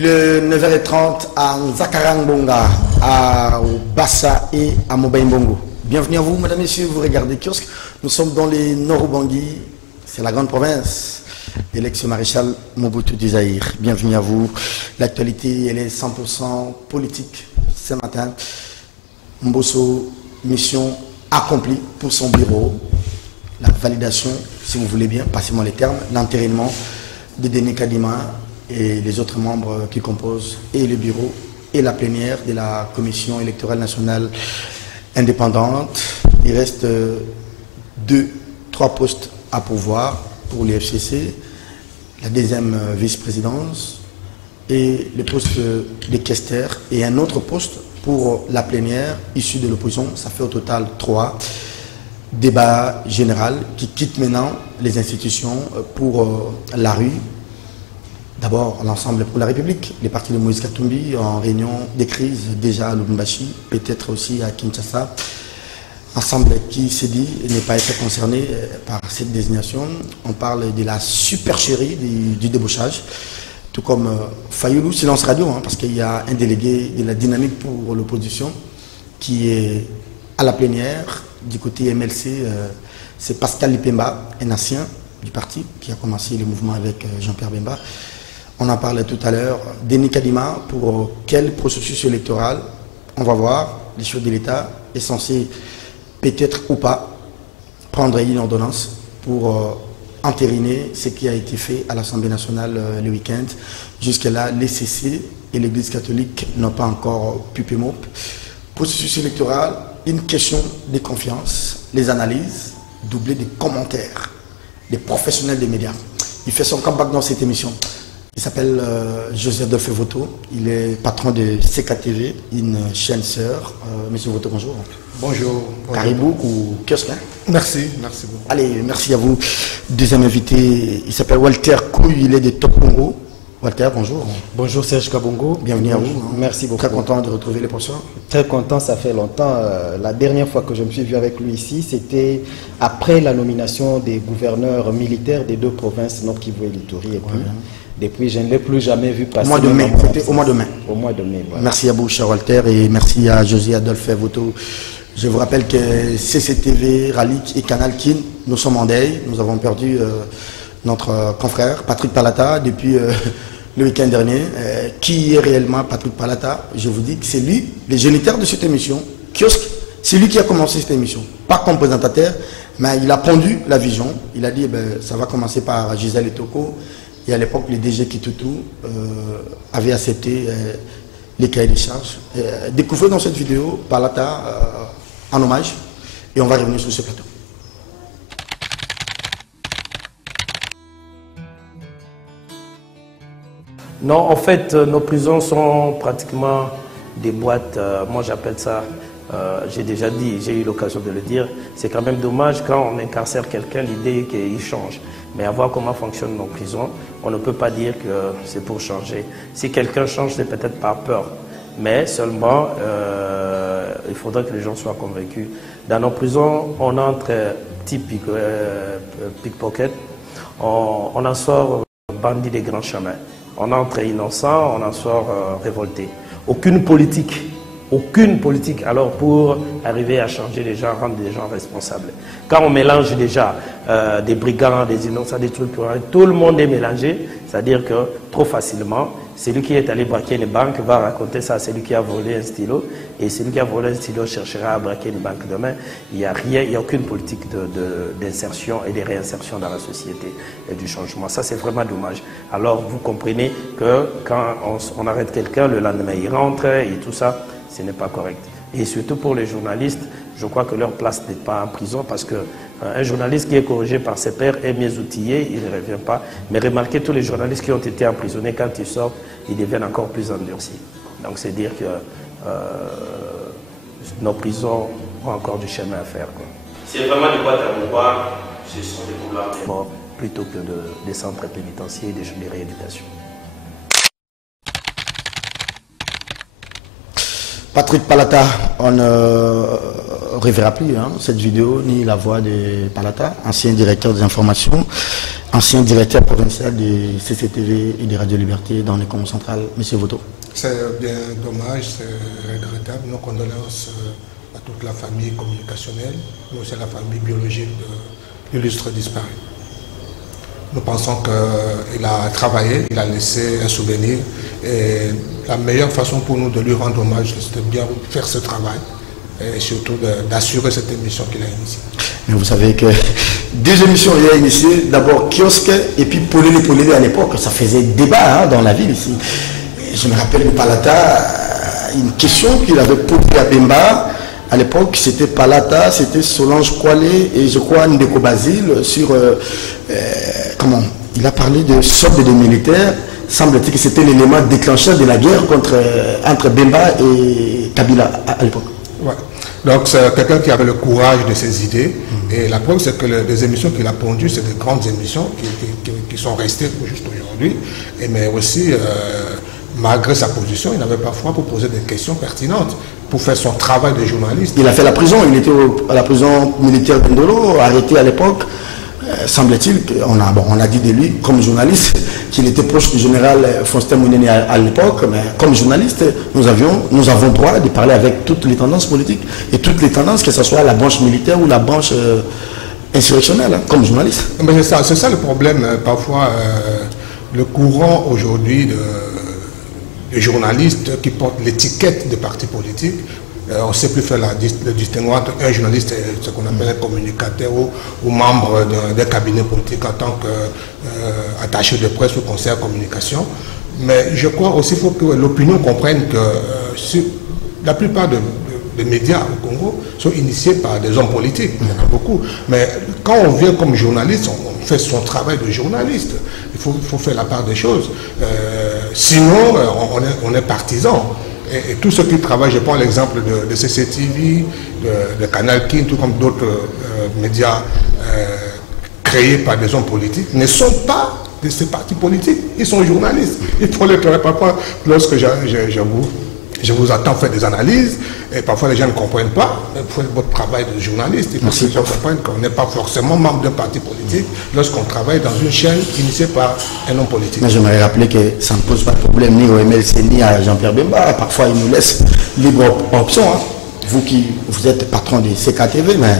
Il est 9h30 à Nzakarangbonga, à Bassa et à Mobaïmbongo. Bienvenue à vous, mesdames et messieurs, vous regardez Kiosque. Nous sommes dans les Nord-Ubangui, c'est la grande province de l'ex-maréchal Mobutu du Zaïre. Bienvenue à vous. L'actualité, elle est 100% politique. Ce matin, Mbosso, mission accomplie pour son bureau. La validation, si vous voulez bien, passez-moi les termes, l'entérinement de Denis Kadima et les autres membres qui composent et le bureau et la plénière de la Commission électorale nationale indépendante. Il reste 3 postes à pourvoir pour les FCC, la deuxième vice-présidence et le poste de questeur et un autre poste pour la plénière issue de l'opposition. Ça fait au total 3. Débat général qui quitte maintenant les institutions pour la rue. D'abord, l'ensemble pour la République, les partis de Moïse Katumbi en réunion des crises déjà à Lubumbashi, peut-être aussi à Kinshasa. Ensemble qui s'est dit n'est pas été concerné par cette désignation. On parle de la supercherie du débauchage, tout comme Fayoulou, silence radio, parce qu'il y a un délégué de la dynamique pour l'opposition qui est à la plénière. Du côté MLC, c'est Pascal Lipemba, un ancien du parti qui a commencé le mouvement avec Jean-Pierre Bemba. On en parlait tout à l'heure. Denis Kadima, pour quel processus électoral? On va voir. Les chefs de l'État est censé, peut-être ou pas, prendre une ordonnance pour entériner ce qui a été fait à l'Assemblée nationale le week-end. Jusque-là, les CC et l'Église catholique n'ont pas encore pupé mot. Processus électoral, une question de confiance, les analyses, doublées des commentaires des professionnels des médias. Il fait son comeback dans cette émission. Il s'appelle José Adolphe Voto. Il est patron de CKTV, une chaîne sœur. Monsieur Voto, bonjour. Bonjour. Caribou ou Kiosque. Merci beaucoup. Allez, merci à vous. Deuxième invité, il s'appelle Walter Couille, il est de Top Congo. Walter, bonjour. Bonjour Serge Kabongo. Bienvenue à vous. Merci beaucoup. Très content de retrouver les professeurs. Très content, ça fait longtemps. La dernière fois que je me suis vu avec lui ici, c'était après la nomination des gouverneurs militaires des 2 provinces, Nord Kivu et Ituri. Et puis, depuis, je ne l'ai plus jamais vu passer. Au mois de mai, c'était au mois de mai. Au mois de mai, voilà. Merci à vous, cher Walter, et merci à José Adolphe Voto. Je vous rappelle que CCTV, Ralik et Canal Kin, nous sommes en deuil. Nous avons perdu notre confrère Patrick Palata depuis le week-end dernier. Qui est réellement Patrick Palata? Je vous dis que c'est lui, le géniteur de cette émission, Kiosque. C'est lui qui a commencé cette émission, pas comme présentateur, mais il a pondu la vision. Il a dit ça va commencer par Gisèle Etoko. Et à l'époque, le DG Kitutu avait accepté les cahiers des charges. Découvrez dans cette vidéo Palata en hommage, et on va revenir sur ce plateau. Non, en fait, nos prisons sont pratiquement des boîtes, moi j'appelle ça, j'ai déjà dit, j'ai eu l'occasion de le dire, c'est quand même dommage quand on incarcère quelqu'un, l'idée qu'il change. Mais à voir comment fonctionnent nos prisons, on ne peut pas dire que c'est pour changer. Si quelqu'un change, c'est peut-être par peur. Mais seulement, il faudrait que les gens soient convaincus. Dans nos prisons, on entre type pickpocket, on en sort bandit des grands chemins. On entre innocent, on en sort révolté. Aucune politique, alors pour arriver à changer les gens, rendre les gens responsables. Quand on mélange déjà des brigands, des innocents, des trucs, tout le monde est mélangé, c'est-à-dire que trop facilement, celui qui est allé braquer une banque va raconter ça à celui qui a volé un stylo, et celui qui a volé un stylo cherchera à braquer une banque demain. Il n'y a rien, il n'y a aucune politique d'insertion et de réinsertion dans la société et du changement. Ça, c'est vraiment dommage. Alors, vous comprenez que quand on arrête quelqu'un, le lendemain, il rentre et tout ça, ce n'est pas correct. Et surtout pour les journalistes, je crois que leur place n'est pas en prison parce que un journaliste qui est corrigé par ses pairs est mieux outillé, il ne revient pas. Mais remarquez tous les journalistes qui ont été emprisonnés, quand ils sortent, ils deviennent encore plus endurcis. Donc c'est dire que nos prisons ont encore du chemin à faire. C'est vraiment des boîtes à pouvoir, ce sont des couloirs de mort plutôt que des centres pénitentiaires et des rééducations. Patrick Palata, on ne reverra plus cette vidéo, ni la voix de Palata, ancien directeur des informations. ancien directeur provincial du CCTV et de Radio Liberté dans les Congo central, M. Voto. C'est bien dommage, c'est regrettable. Nos condoléances à toute la famille communicationnelle, mais aussi à la famille biologique de l'illustre disparu. Nous pensons qu'il a travaillé, il a laissé un souvenir. Et la meilleure façon pour nous de lui rendre hommage, c'était bien faire ce travail et surtout d'assurer cette émission qu'il a initiée. Mais vous savez que deux émissions il a initiées, d'abord Kiosque et puis Polélé à l'époque, ça faisait débat dans la ville ici. Et je me rappelle que Palata, une question qu'il avait posée à Bemba, à l'époque c'était Palata, c'était Solange Koualé et je crois Ndeko Basile sur comment il a parlé de sorte de militaires. Semble-t-il que c'était l'élément déclencheur de la guerre entre Bemba et Kabila à l'époque. Ouais. Donc c'est quelqu'un qui avait le courage de ses idées. Et la preuve, c'est que les émissions qu'il a pondues, c'est des grandes émissions qui sont restées juste aujourd'hui. Mais aussi, malgré sa position, il n'avait pas froid pour poser des questions pertinentes, pour faire son travail de journaliste. Il a fait la prison, il était à la prison militaire d'Indolo, arrêté à l'époque. Semble-t-il qu'on a dit de lui, comme journaliste, qu'il était proche du général Faustin Mounene à l'époque, mais comme journaliste, nous avons droit de parler avec toutes les tendances politiques et toutes les tendances, que ce soit la branche militaire ou la branche insurrectionnelle, comme journaliste. Mais c'est ça le problème, parfois, le courant aujourd'hui de journalistes qui portent l'étiquette de parti politique. On ne sait plus faire le distinguo entre un journaliste et ce qu'on appelle un communicateur ou membre d'un cabinet politique en tant qu'attaché de presse ou conseiller en communication. Mais je crois aussi qu'il faut que l'opinion comprenne que la plupart des médias au Congo sont initiés par des hommes politiques. Il y en a beaucoup. Mais quand on vient comme journaliste, on fait son travail de journaliste. Il faut faire la part des choses. Sinon, on est partisan. Et tous ceux qui travaillent, je prends l'exemple de CCTV, de Canal King, tout comme d'autres médias créés par des hommes politiques, ne sont pas de ces partis politiques. Ils sont journalistes. Il faut les tolérer. Parfois, lorsque je vous attends faire des analyses, et parfois les gens ne comprennent pas. Il faut votre travail de journaliste. Il faut que les gens comprennent qu'on n'est pas forcément membre d'un parti politique lorsqu'on travaille dans une chaîne initiée par un homme politique. Mais j'aimerais rappeler que ça ne pose pas de problème ni au MLC ni à Jean-Pierre Bemba. Parfois, il nous laisse libre option. Hein. Vous êtes patron de CKTV, mais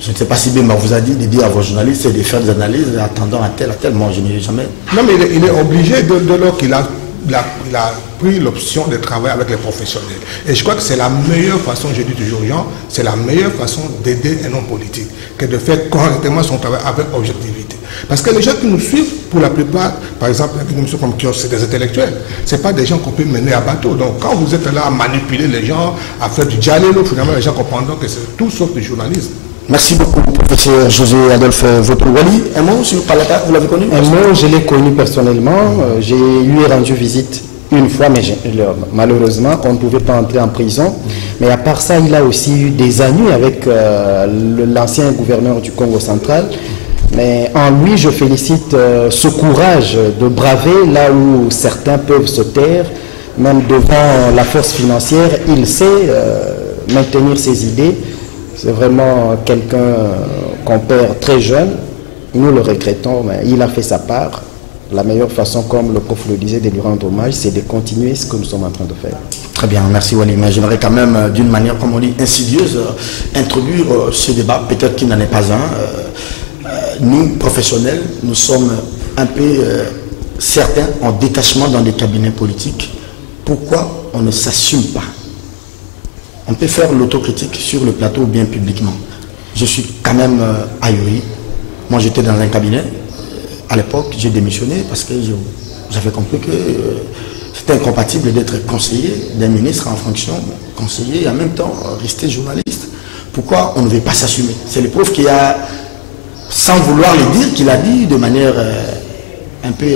je ne sais pas si Bemba vous a dit de dire à vos journalistes de faire des analyses attendant à tel. Moi, je n'irai jamais. Non, mais il est obligé de lors qu'il a pris l'option de travailler avec les professionnels. Et je crois que c'est la meilleure façon, je dis toujours Jean, c'est la meilleure façon d'aider un homme politique, que de faire correctement son travail avec objectivité. Parce que les gens qui nous suivent, pour la plupart, par exemple, une émission comme Kios, c'est des intellectuels. Ce n'est pas des gens qu'on peut mener à bateau. Donc quand vous êtes là à manipuler les gens, à faire du dialogue, finalement les gens comprendront que c'est tout sauf du journalisme. Merci beaucoup, professeur José Adolphe Voto-Wali. Un mot sur Palata, vous l'avez connu? Un mot, je l'ai connu personnellement. J'ai lui rendu visite une fois, mais malheureusement, on ne pouvait pas entrer en prison. Mais à part ça, il a aussi eu des amis avec l'ancien gouverneur du Congo central. Mais en lui, je félicite ce courage de braver là où certains peuvent se taire. Même devant la force financière, il sait maintenir ses idées. C'est vraiment quelqu'un qu'on perd très jeune. Nous le regrettons, mais il a fait sa part. La meilleure façon, comme le prof le disait, de lui rendre hommage, c'est de continuer ce que nous sommes en train de faire. Très bien, merci Wali. Mais j'aimerais quand même, d'une manière, comme on dit, insidieuse, introduire ce débat, peut-être qu'il n'en est pas un. Nous, professionnels, nous sommes un peu certains en détachement dans des cabinets politiques. Pourquoi on ne s'assume pas? On peut faire l'autocritique sur le plateau ou bien publiquement. Je suis quand même ahuri. Moi, j'étais dans un cabinet. À l'époque, j'ai démissionné parce que j'avais compris que c'était incompatible d'être conseiller d'un ministre en fonction, conseiller et en même temps rester journaliste. Pourquoi on ne veut pas s'assumer? C'est le prof qui a, sans vouloir le dire, qu'il a dit de manière un peu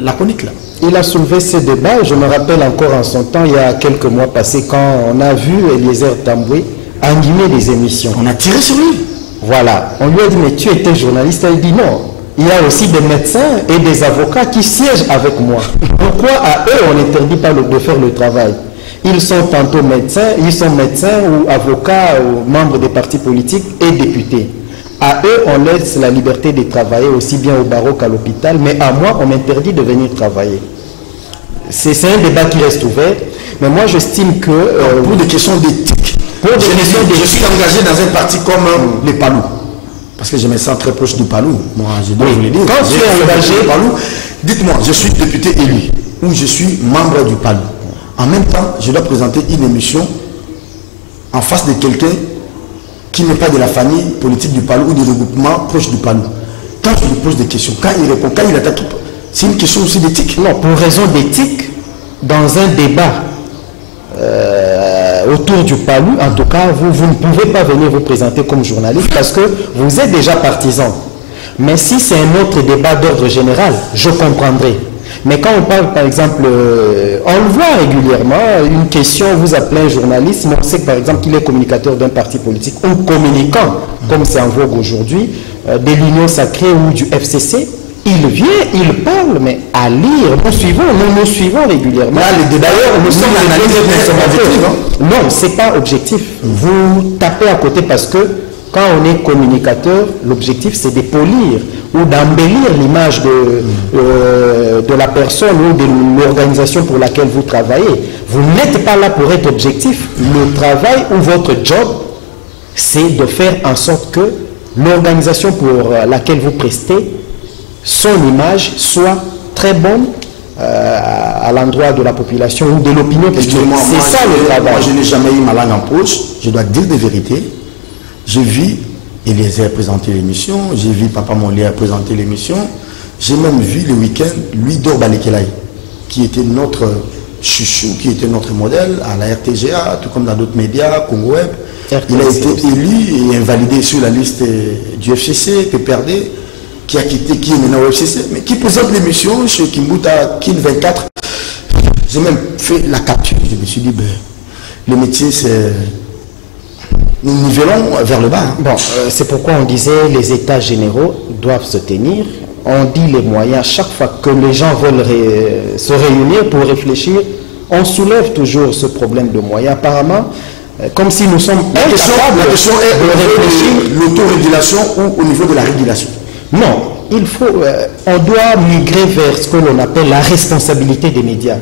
laconique là. Il a soulevé ce débat, je me rappelle encore en son temps, il y a quelques mois passés, quand on a vu Eliezer Tamboué animer des émissions. On a tiré sur lui. Voilà, on lui a dit, mais tu étais journaliste? Il dit non. Il y a aussi des médecins et des avocats qui siègent avec moi. Pourquoi à eux on n'interdit pas de faire le travail? Ils sont tantôt médecins, ou avocats, ou membres des partis politiques et députés. À eux, on laisse la liberté de travailler aussi bien au barreau qu'à l'hôpital, mais à moi, on m'interdit de venir travailler. C'est un débat qui reste ouvert, mais moi j'estime que... pour des questions d'éthique, je suis engagé dans un parti comme les Palous, parce que je me sens très proche du Palou. Moi, je dois vous le dire. Quand tu es engagé, Palou, dites-moi, je suis député élu, ou je suis membre du Palou. En même temps, je dois présenter une émission en face de quelqu'un qui n'est pas de la famille politique du Palou ou du regroupement proche du Palou. Quand je lui pose des questions, quand il répond, quand il attaque, c'est une question aussi d'éthique. Non, pour raison d'éthique, dans un débat autour du Palou, en tout cas, vous ne pouvez pas venir vous présenter comme journaliste parce que vous êtes déjà partisan. Mais si c'est un autre débat d'ordre général, je comprendrai. Mais quand on parle, par exemple, on le voit régulièrement, une question, vous appelez un journaliste, mais on sait que, par exemple, qu'il est communicateur d'un parti politique ou communicant, comme c'est en vogue aujourd'hui, de l'Union Sacrée ou du FCC, il vient, il parle, mais à lire, nous suivons régulièrement. D'ailleurs, nous sommes consommateurs. Non, ce n'est pas objectif. Vous tapez à côté parce que quand on est communicateur, l'objectif c'est de polir ou d'embellir l'image de la personne ou de l'organisation pour laquelle vous travaillez. Vous n'êtes pas là pour être objectif. Le travail ou votre job, c'est de faire en sorte que l'organisation pour laquelle vous prestez, son image soit très bonne à l'endroit de la population ou de l'opinion publique. C'est ça le travail. Moi, je n'ai jamais eu ma langue en poche. Je dois dire des vérités. J'ai vu Eliezer présenter l'émission, j'ai vu Papa Molière présenter l'émission, j'ai même vu le week-end Louis-Dor Balekelaï, qui était notre chouchou, qui était notre modèle à la RTGA, tout comme dans d'autres médias, Congo Web. Il a été élu et invalidé sur la liste du FCC, PPRD, qui a quitté, qui est maintenant au FCC, mais qui présente l'émission chez Kimbuta, Kin 24. J'ai même fait la capture, je me suis dit, ben, le métier c'est... Nous nivellons vers le bas. Hein. Bon, c'est pourquoi on disait les états généraux doivent se tenir. On dit les moyens. Chaque fois que les gens veulent se réunir pour réfléchir, on soulève toujours ce problème de moyens. Apparemment, comme si nous sommes incapables la question est de réfléchir l'autorégulation ou au niveau de la régulation. Non, il faut, on doit migrer vers ce que l'on appelle la responsabilité des médias.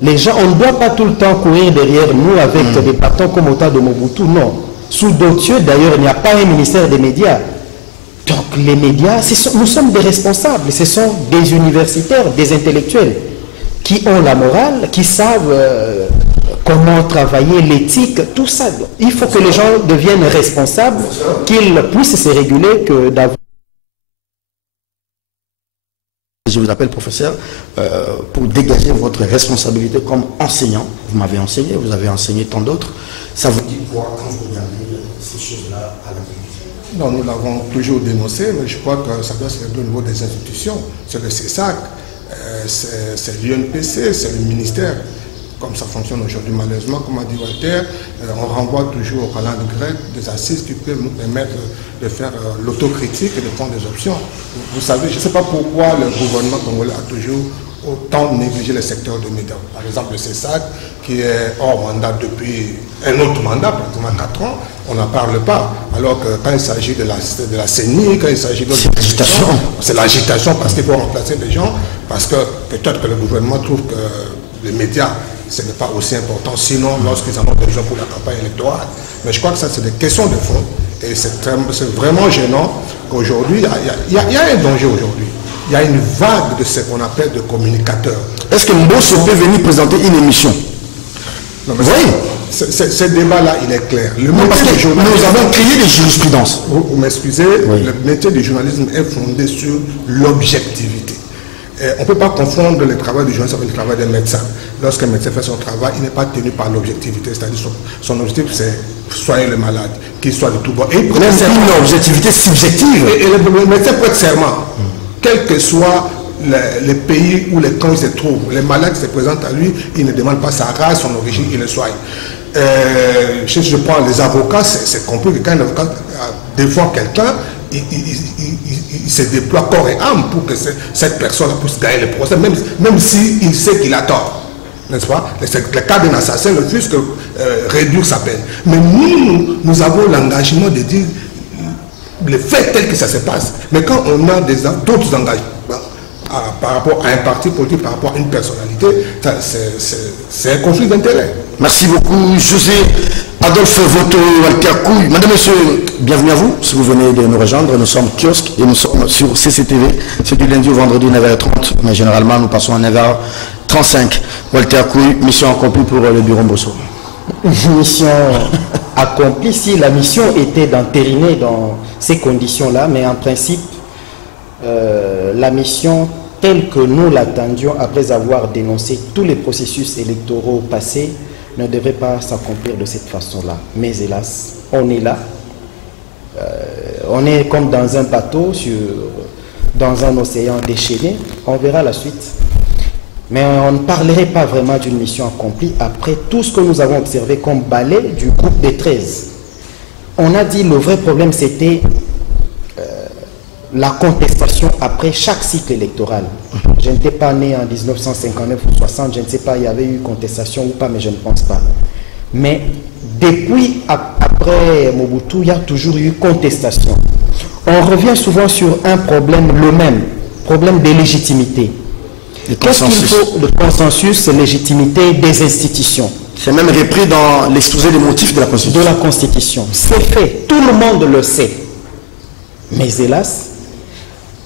Les gens, on ne doit pas tout le temps courir derrière nous avec des bâtons comme au temps de Mobutu. Non. Sous d'autres cieux, d'ailleurs, il n'y a pas un ministère des médias. Donc les médias, nous sommes des responsables. Ce sont des universitaires, des intellectuels qui ont la morale, qui savent comment travailler, l'éthique, tout ça. Il faut que les gens deviennent responsables, qu'ils puissent se réguler que d'avoir... Je vous appelle professeur pour dégager votre responsabilité comme enseignant. Vous m'avez enseigné, vous avez enseigné tant d'autres. Ça vous dit quoi quand vous regardez ces choses-là à la télévision? Non, nous l'avons toujours dénoncé, mais je crois que ça doit se faire au niveau des institutions. C'est le CESAC, c'est l'UNPC, c'est le ministère. Comme ça fonctionne aujourd'hui, malheureusement, comme a dit Walter, on renvoie toujours au calendrier grec des assises qui peuvent nous permettre de faire l'autocritique et de prendre des options. Vous savez, je ne sais pas pourquoi le gouvernement congolais a toujours autant négligé le secteur de médias. Par exemple, le CESAC, qui est hors mandat depuis un autre mandat, pratiquement 4 ans, on n'en parle pas. Alors que quand il s'agit de la CENI, quand il s'agit d'autres... C'est l'agitation parce qu'il faut remplacer des gens, parce que peut-être que le gouvernement trouve que les médias, ce n'est pas aussi important, sinon lorsqu'ils en ont besoin pour la campagne électorale. Mais je crois que ça, c'est des questions de fond. Et c'est vraiment gênant qu'aujourd'hui, il y a un danger aujourd'hui. Il y a une vague de ce qu'on appelle de communicateurs. Est-ce que Mbosso peut venir présenter une émission? Non, mais oui. Ce débat-là, il est clair. Le parce que nous avons créé des jurisprudences. Vous m'excusez, oui. Le métier du journalisme est fondé sur l'objectivité. On ne peut pas confondre le travail du journaliste avec le travail des médecins. Lorsqu'un médecin fait son travail, il n'est pas tenu par l'objectivité. C'est-à-dire son objectif, c'est soigner le malade, qu'il soit de tout bon. Et même une objectivité subjective. Et le médecin prête serment. Quel que soit les pays où les camps se trouvent, les malades qui se présentent à lui, il ne demande pas sa race, son origine, il le soigne. Je prends les avocats, c'est compris que quand un avocat défend quelqu'un, il se déploie corps et âme pour que cette personne puisse gagner le procès, même s'il sait qu'il a tort. N'est-ce pas? Le cas d'un assassin ne fait que réduire sa peine. Mais nous avons l'engagement de dire les faits tels que ça se passe. Mais quand on a d'autres engagements par rapport à un parti politique, par rapport à une personnalité, c'est un conflit d'intérêts. Merci beaucoup, José Adolphe Voto, Walter Couille. Madame, Monsieur, bienvenue à vous. Si vous venez de nous rejoindre, nous sommes Kiosque et nous sommes sur CCTV. C'est du lundi au vendredi 9h30, mais généralement nous passons à 9h35. Walter Couille, mission accomplie pour le bureau Mbosso. Mission accomplie si la mission était d'entériner dans ces conditions-là, mais en principe, la mission telle que nous l'attendions après avoir dénoncé tous les processus électoraux passés ne devrait pas s'accomplir de cette façon-là. Mais hélas, on est là. On est comme dans un bateau, dans un océan déchaîné. On verra la suite. Mais on ne parlerait pas vraiment d'une mission accomplie après tout ce que nous avons observé comme balai du groupe des 13. On a dit le vrai problème c'était la contestation après chaque cycle électoral. Je n'étais pas né en 1959 ou 60, je ne sais pas, il y avait eu contestation ou pas, mais je ne pense pas. Mais depuis, après Mobutu, il y a toujours eu contestation. On revient souvent sur un problème, le même, problème de légitimité. Qu'est-ce qu'il faut? Le consensus, légitimité des institutions. C'est même repris dans l'exposé des motifs de la Constitution. De la Constitution. C'est fait, tout le monde le sait. Mais hélas,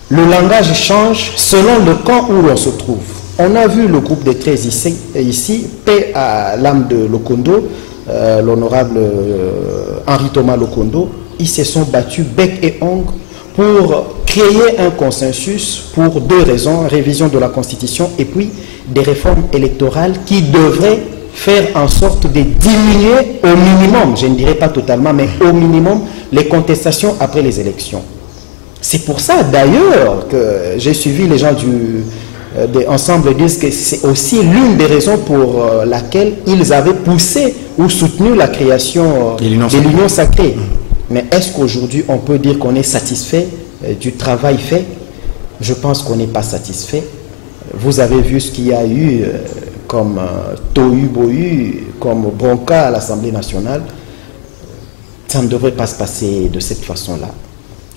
le langage change selon le camp où l'on se trouve. On a vu le groupe des 13 ici, paix à l'âme de Lokondo, l'honorable Henri Thomas Lokondo. Ils se sont battus bec et ongle pour créer un consensus pour deux raisons, révision de la Constitution et puis des réformes électorales qui devraient faire en sorte de diminuer au minimum, je ne dirais pas totalement, mais au minimum, les contestations après les élections. C'est pour ça d'ailleurs que j'ai suivi les gens ensemble disent que c'est aussi l'une des raisons pour laquelle ils avaient poussé ou soutenu la création de l'Union sacrée. Mais est-ce qu'aujourd'hui on peut dire qu'on est satisfait du travail fait? Je pense qu'on n'est pas satisfait. Vous avez vu ce qu'il y a eu comme tohu-bohu, comme bronca à l'Assemblée nationale. Ça ne devrait pas se passer de cette façon-là.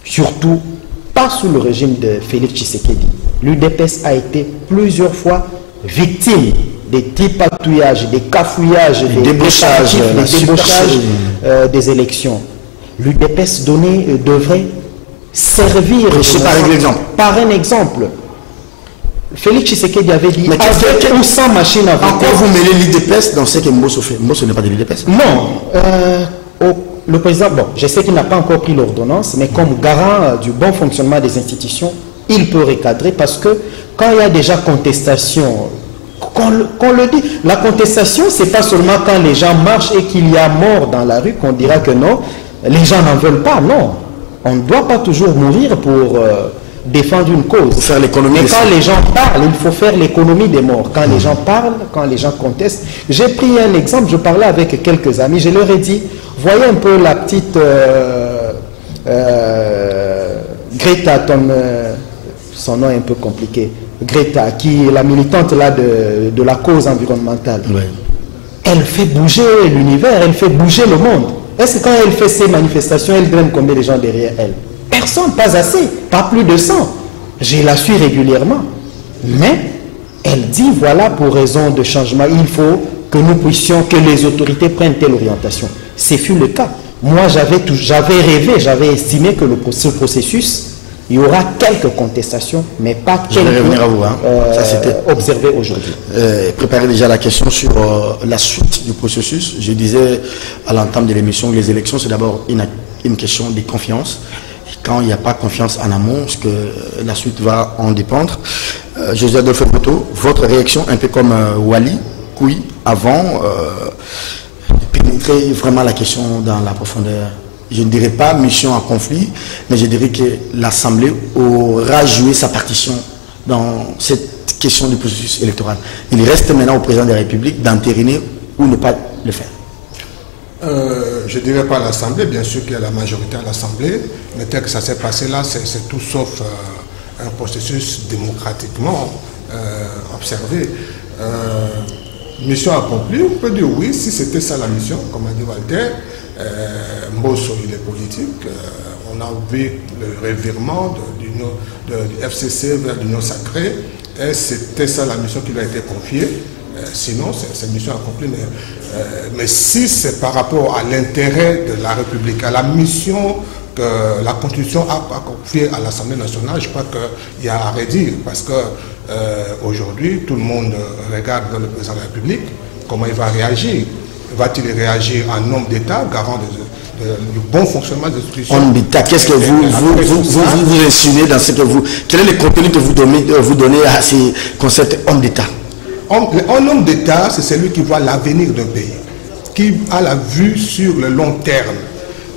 Surtout pas sous le régime de Félix Tshisekedi. L'UDPS a été plusieurs fois victime des tripatouillages, des cafouillages, des débauchages, des élections. L'UDPS devrait servir par un exemple. Félix Tshisekedi avait dit avec ou sans machine à voter. Encore vous mêlez l'UDPS dans ce que Mbosso fait. Mbosso n'est pas de l'UDPS. Non. Le président, bon, je sais qu'il n'a pas encore pris l'ordonnance, mais comme garant du bon fonctionnement des institutions, il peut recadrer parce que quand il y a déjà contestation, qu'on le dit, la contestation, c'est pas seulement quand les gens marchent et qu'il y a mort dans la rue qu'on dira que non, les gens n'en veulent pas, non. On ne doit pas toujours mourir pour défendre une cause. Pour faire l'économie. Mais quand les gens parlent, il faut faire l'économie des morts. Quand les gens parlent, quand les gens contestent. J'ai pris un exemple, je parlais avec quelques amis, je leur ai dit, voyez un peu la petite Greta, son nom est un peu compliqué, Greta, qui est la militante là de la cause environnementale. Oui. Elle fait bouger l'univers, elle fait bouger le monde. Est-ce que quand elle fait ces manifestations, elle draine combien de gens derrière elle? Personne, pas assez, pas plus de 100. Je la suis régulièrement. Mais elle dit, voilà, pour raison de changement, il faut que nous puissions, que les autorités prennent telle orientation. Ce fut le cas. Moi, j'avais rêvé, j'avais estimé que ce processus, il y aura quelques contestations, mais pas quelques observées aujourd'hui. Préparez déjà la question sur la suite du processus. Je disais à l'entame de l'émission, les élections, c'est d'abord une question de confiance. Quand il n'y a pas confiance en amont, ce que la suite va en dépendre. José Adolphe Voto, votre réaction, un peu comme Wali Couille, avant de pénétrer vraiment la question dans la profondeur. Je ne dirais pas mission à conflit, mais je dirais que l'Assemblée aura joué sa partition dans cette question du processus électoral. Il reste maintenant au président de la République d'entériner ou ne pas le faire. Je ne dirais pas à l'Assemblée, bien sûr qu'il y a la majorité à l'Assemblée, mais tel que ça s'est passé là, c'est tout sauf un processus démocratiquement observé. Mission accomplie, on peut dire oui, si c'était ça la mission, comme a dit Walter. Mbosso, il est politique, on a vu le revirement du FCC vers l'Union sacrée, et c'était ça la mission qui lui a été confiée. Sinon, c'est une mission accomplie. Mais si c'est par rapport à l'intérêt de la République, à la mission que la Constitution a confiée à l'Assemblée nationale, je crois qu'il y a à redire. Parce qu'aujourd'hui, tout le monde regarde le président de la République, comment il va réagir. Va-t-il réagir en homme d'État, garant du bon fonctionnement des institutions? Homme d'État, qu'est-ce que vous insinuez dans ce que vous... Quel est le contenu que vous donnez à ces concepts homme d'État? Un homme d'État, c'est celui qui voit l'avenir d'un pays, qui a la vue sur le long terme,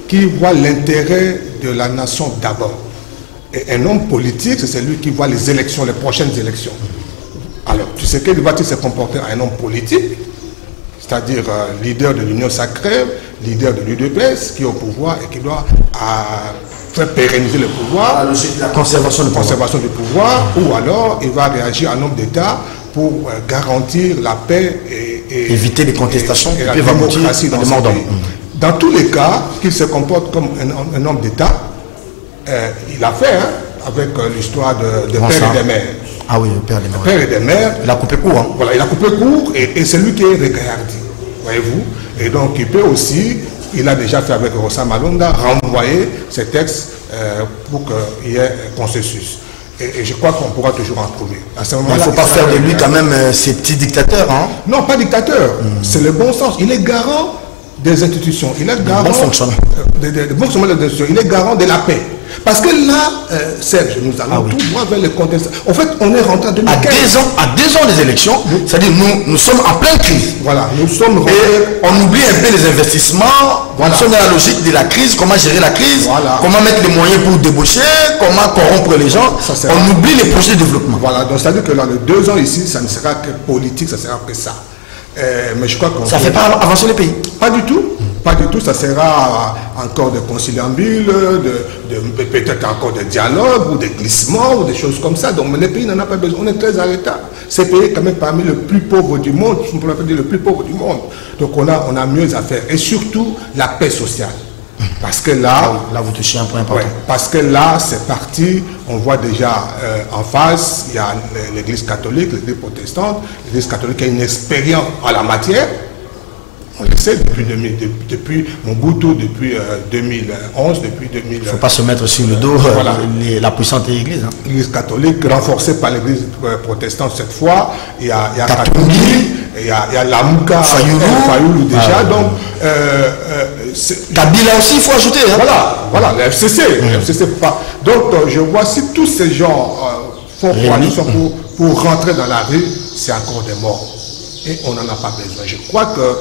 qui voit l'intérêt de la nation d'abord. Et un homme politique, c'est celui qui voit les élections, les prochaines élections. Alors, tu sais quel va-t-il se comporter à un homme politique, c'est-à-dire leader de l'Union sacrée, leader de l'UDPS, qui est au pouvoir et qui doit faire pérenniser le pouvoir, la conservation du pouvoir, ou alors il va réagir en homme d'État pour garantir la paix et éviter les contestations et la démocratie dans ce pays. Dans tous les cas, qu'il se comporte comme un homme d'État, il a fait avec l'histoire de père et des mères. Ah oui, le père et des mères. Père et des mères. Il a coupé court. Hein. Voilà, il a coupé court et c'est lui qui est regardé, voyez-vous. Et donc il peut aussi, il a déjà fait avec Rosa Malonda, renvoyer ces textes pour qu'il y ait un consensus. Et je crois qu'on pourra toujours en trouver. Il ne faut pas faire de lui quand même ces petits dictateurs. Hein? Non, pas dictateur. C'est le bon sens. Il est garant des institutions. Il est garant bon fonctionnement. Des institutions. Il est garant de la paix. Parce que là, Serge, nous allons tout droit vers les contestations. En fait, on est rentré en 2015. À 2 ans des élections, c'est-à-dire nous sommes en pleine crise. Voilà, nous sommes rentrés. Et on oublie un peu les investissements. Voilà. Nous sommes dans la logique de la crise, comment gérer la crise, comment mettre les moyens pour débaucher, comment corrompre les gens. On oublie les projets de développement. Voilà, donc c'est-à-dire que dans les 2 ans ici, ça ne sera que politique, ça sera que ça. Mais je crois qu'on ça ne fait pas avancer le pays. Pas du tout. Pas du tout, ça sera encore de conciliambule, peut-être encore de dialogue ou de glissement ou des choses comme ça. Donc le pays n'en a pas besoin. On est très en retard. Ce pays est quand même parmi les plus pauvres du monde, on peut dire le plus pauvre du monde. Donc on a mieux à faire. Et surtout la paix sociale. Parce que là vous touchez un point important. Ouais, parce que là, c'est parti, on voit déjà en face, il y a l'église catholique, l'église protestante. L'église catholique a une expérience en la matière. On le sait depuis Mobutu, depuis 2011, depuis 2000. Il ne faut pas se mettre sur le dos la puissante église. Hein. L'église catholique renforcée par l'église protestante cette fois. Il y a Katumbi, il y a Lamuka, Fayoulou déjà. Donc, Kabila aussi, il faut ajouter. Hein. Voilà, le FCC. Le FCC pas. Donc, je vois si tous ces gens font coalition pour rentrer dans la rue, c'est encore des morts. Et on n'en a pas besoin. Je crois que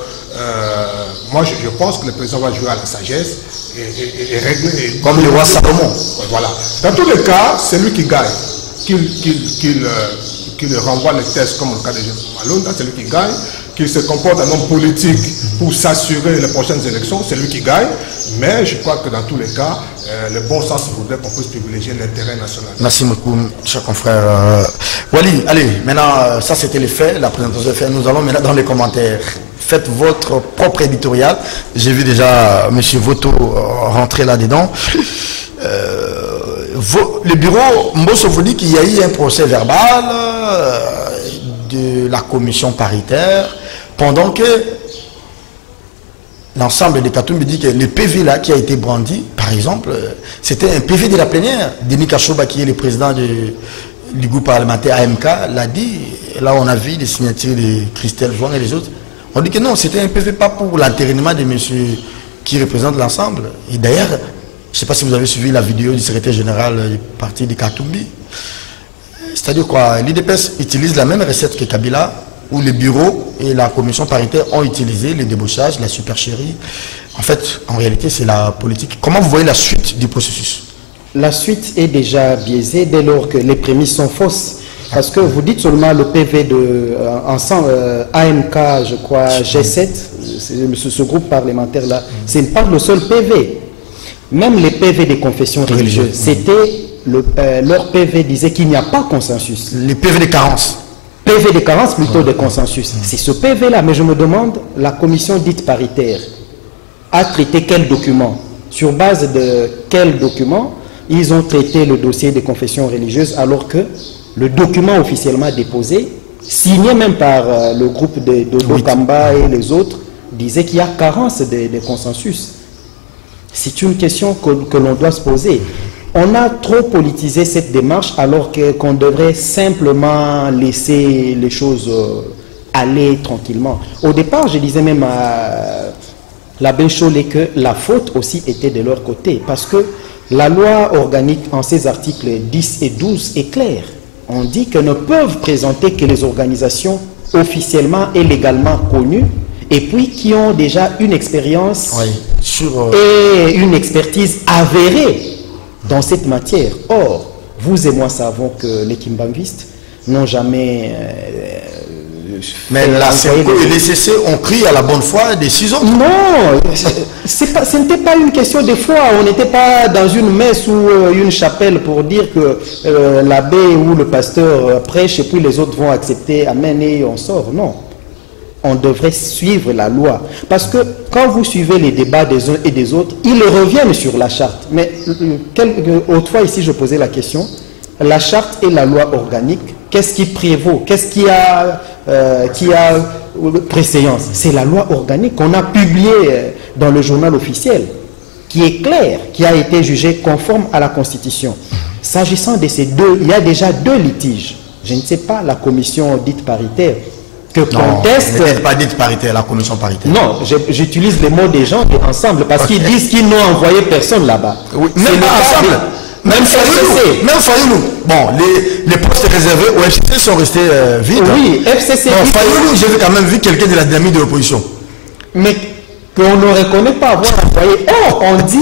moi, je pense que le président va jouer à la sagesse et régler. Comme le roi Salomon. Voilà. Dans tous les cas, c'est lui qui gagne. Qu'il renvoie les tests comme le cas de Malonda, c'est lui qui gagne. Qu'il se comporte en homme politique pour s'assurer les prochaines élections, c'est lui qui gagne. Mais je crois que dans tous les cas, le bon sens voudrait qu'on puisse privilégier l'intérêt national. Merci beaucoup, cher confrère. Wally, allez, maintenant, ça c'était les faits, la présentation des faits. Nous allons maintenant dans les commentaires. Faites votre propre éditorial. J'ai vu déjà M. Voto rentrer là-dedans. Le bureau Mbosso vous dit qu'il y a eu un procès verbal de la commission paritaire pendant que l'ensemble des Katumbi dit que le PV là qui a été brandi, par exemple, c'était un PV de la plénière. Denis Kachoba, qui est le président du groupe parlementaire AMK, l'a dit. Là, on a vu les signatures de Christelle Joan et les autres. On dit que non, c'était un PV pas pour l'entérinement de monsieur qui représente l'ensemble. Et d'ailleurs, je ne sais pas si vous avez suivi la vidéo du secrétaire général du parti de Katumbi. C'est-à-dire quoi, l'IDPS utilise la même recette que Kabila, où le bureau et la commission paritaire ont utilisé le débauchage, la supercherie. En fait, en réalité, c'est la politique. Comment vous voyez la suite du processus? La suite est déjà biaisée dès lors que les prémices sont fausses. Parce que vous dites seulement le PV de AMK, je crois, G7, ce groupe parlementaire-là, ce n'est pas le seul PV. Même les PV des confessions religieuses, c'était leur PV disait qu'il n'y a pas consensus. Les PV de carence. PV de carence plutôt de consensus. C'est ce PV-là, mais je me demande, la commission dite paritaire a traité quel document? Sur base de quels documents ils ont traité le dossier des confessions religieuses alors que le document officiellement déposé, signé même par le groupe de Dodo Kamba et les autres, disait qu'il y a carence de consensus. C'est une question que l'on doit se poser. On a trop politisé cette démarche alors qu'on devrait simplement laisser les choses aller tranquillement. Au départ, je disais même à l'abbé Chollet que la faute aussi était de leur côté parce que la loi organique en ses articles 10 et 12 est claire. On dit que ne peuvent présenter que les organisations officiellement et légalement connues et puis qui ont déjà une expérience et une expertise avérée dans cette matière. Or, vous et moi savons que les Kimbanguistes n'ont jamais... mais la CERCO et les CC ont crié à la bonne foi des 6 autres. Non, ce n'était pas une question de foi. On n'était pas dans une messe ou une chapelle pour dire que l'abbé ou le pasteur prêche et puis les autres vont accepter, amen, et on sort. Non. On devrait suivre la loi. Parce que quand vous suivez les débats des uns et des autres, ils reviennent sur la charte. Mais autrefois ici, je posais la question, la charte et la loi organique, qu'est-ce qui prévaut? Qu'est-ce qui a préséance? C'est la loi organique qu'on a publiée dans le journal officiel, qui est claire, qui a été jugée conforme à la Constitution. S'agissant de ces deux, il y a déjà 2 litiges. Je ne sais pas, la commission dite paritaire, que conteste... Non, pas dite paritaire, la commission paritaire. Non, j'utilise les mots des gens ensemble, parce qu'ils disent qu'ils n'ont envoyé personne là-bas. Oui, même pas ensemble. Même Fayoulou. Bon, les postes réservés au FCC sont restés vides. Oui, FCC. Non, Fayoulou, j'ai quand même vu quelqu'un de la dynamique de l'opposition. Mais qu'on ne reconnaît pas avoir envoyé. Or, on dit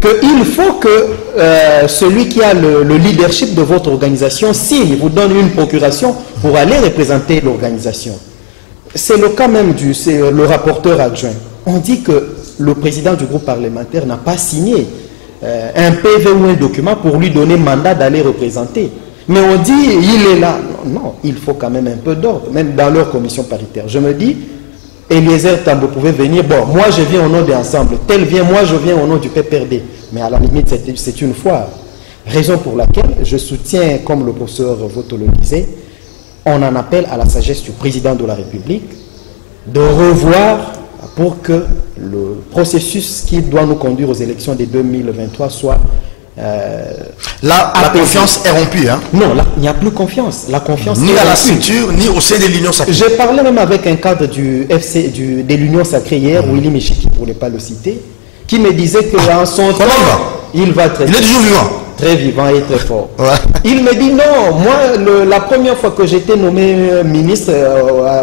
qu'il faut que celui qui a le leadership de votre organisation signe, vous donne une procuration pour aller représenter l'organisation. C'est le cas même c'est le rapporteur adjoint. On dit que le président du groupe parlementaire n'a pas signé un PV ou un document pour lui donner mandat d'aller représenter. Mais on dit, il est là. Non, il faut quand même un peu d'ordre, même dans leur commission paritaire. Je me dis, Eliezer Tambo pouvait venir, bon, moi je viens au nom d'ensemble, tel vient, moi je viens au nom du PPRD. Mais à la limite, c'est une foire. Raison pour laquelle je soutiens, comme le professeur Voto le disait, on en appelle à la sagesse du président de la République de revoir pour que le processus qui doit nous conduire aux élections de 2023 soit... là, la confiance est rompue. Hein? Non, là, il n'y a plus confiance. La confiance ni à la structure, ni au sein de l'Union Sacrée. J'ai parlé même avec un cadre de l'Union Sacrée hier, Willy Michiki, pour ne pas le citer, qui me disait qu'en son temps, il va très... Il est toujours vivant. Très vivant et très fort. Ouais. Il me dit non, moi, la première fois que j'étais nommé ministre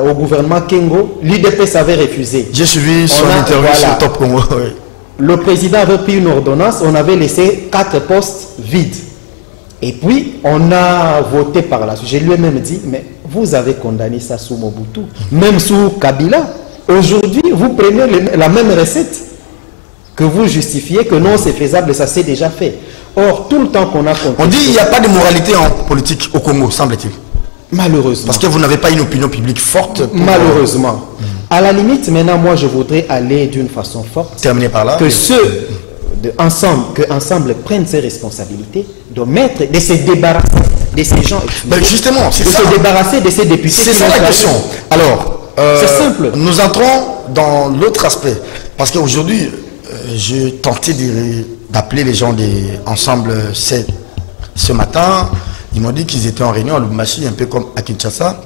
au gouvernement Kengo, l'UDPS avait refusé. J'ai suivi son interview sur Top Congo. Oui. Le président avait pris une ordonnance, on avait laissé 4 postes vides. Et puis, on a voté par la suite. Je lui ai même dit, mais vous avez condamné ça sous Mobutu, même sous Kabila. Aujourd'hui, vous prenez la même recette que vous justifiez que non, c'est faisable, ça s'est déjà fait. Or, tout le temps qu'on a contesté... On dit qu'il n'y a pas de moralité en politique au Congo, semble-t-il. Malheureusement. Parce que vous n'avez pas une opinion publique forte. Malheureusement. À la limite, maintenant, moi, je voudrais aller d'une façon forte. Terminer par là. Que ceux ensemble prennent ses responsabilités, de se débarrasser de ces gens. Ben justement, c'est ça. De se débarrasser de ces députés. C'est ça la question. Alors, c'est simple. Nous entrons dans l'autre aspect. Parce qu'aujourd'hui, j'ai tenté d'appeler les gens ensemble ce matin. Ils m'ont dit qu'ils étaient en réunion à Lubumbashi, un peu comme à Kinshasa.